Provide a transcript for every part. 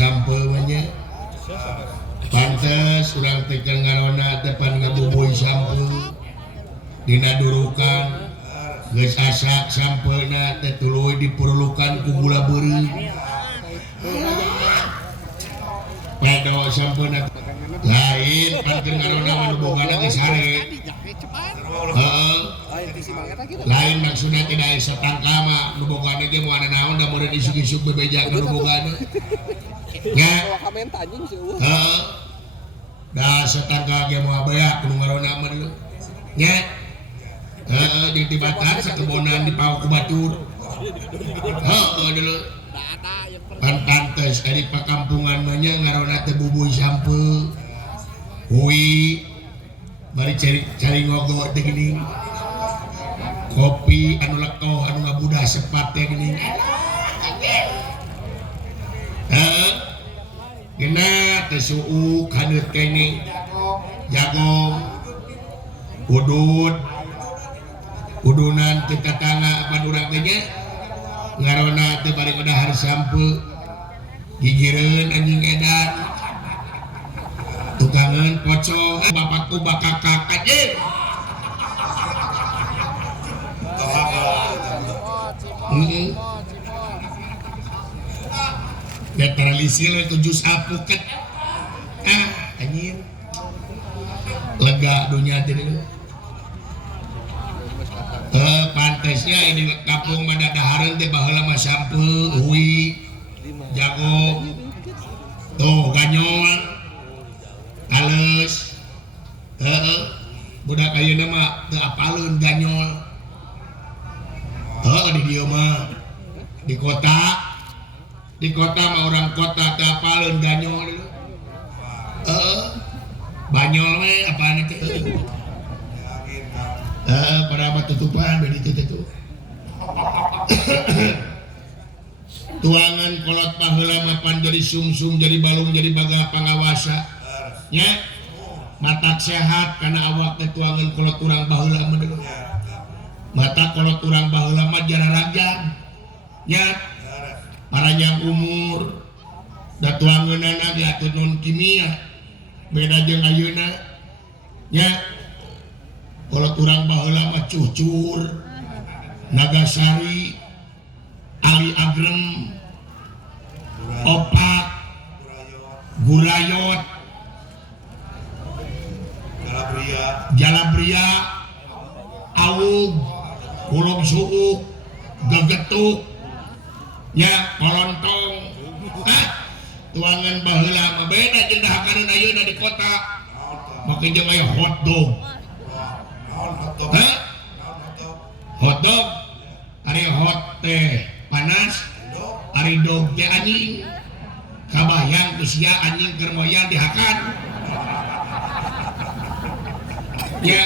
sampelnya pantes urang tekan ngarona depan ngabubuy sampel dina durukan geus asak sampelna teh tuluy diperlukan ku gula beureuh pedo sampelna lain pantun ngarona anu bogana geus hare lain maksudna tidak aya tangkama nu bogana ge moal naon da meureun isuk-isuk bebeja nu bogana nya da satangka ge moal beak nu ngarona mah dulu nya di tibatan sakebonan di pau ku batur dulu pantantes dari pakampungan banyak ngarona teh bubuy sampel hui bari cari ngogor teh gini kopi anu lekoh anu ngabudah sepat teh gini gina teh suuk haneut kene jagong udunan teh tatangga apa urang teh nya ngarona teh bari dahar sampel gigireun anjing edan tukangan pocong bapakku bakakak aja netralisir itu jus apuket anjir lega dunia teh pantesnya ini kampung madadahareun teh baheula mah sampel uwi jago tuh ganyol halus budak ayeuna mah teu apaleun ganyol di dieu mah di kota mah orang kota teu apaleun ganyol banyol we apaan teh pada apa tutupan begitu itu tuangan kolot baheula mapan jadi sumsum jadi balung jadi baga pangawasa nya mata sehat karena awak teh tuangan kolot urang baheula mah deuleu mata kolot urang baheula mah jararagan nya paranjang umur da tuangeunana ge atuh non kimia beda jeung ayeuna nya kolot urang baheula mah cucur Nagasari Ali Agreng opak gurayot jalabria awug kulung suuk gegetuk nya kolontong tuangan baheula mah beda jeung dahakeun ayeuna di kota make jeung aya hotdog hotdog ari hot teh panas ari dog teh anjing kabayang ku sia anjing keur moyang dihakan ya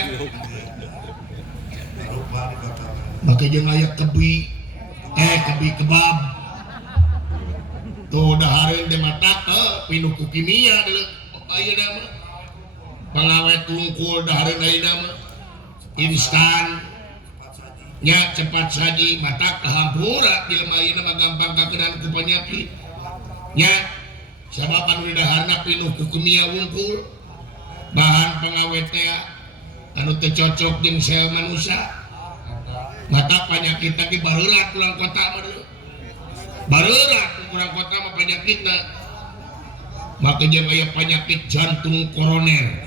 make jeung aya kebi kebab tuh dahareun teh matak pinuku kimia deuleu ayeuna mah pangawet tungkul dahareun ayeuna mah instan nya cepat saji mata kehampura di lemah ieu mah gampang kakenan ku penyakit nya sabab anu daharna pinuh ku kimia wungkul bahan pengawet teh anu teu cocok jeung sel manusia mata penyakit teh bareurat urang kota mah deuleu bareurat urang kota mah penyakitna maka jeung aya penyakit jantung koroner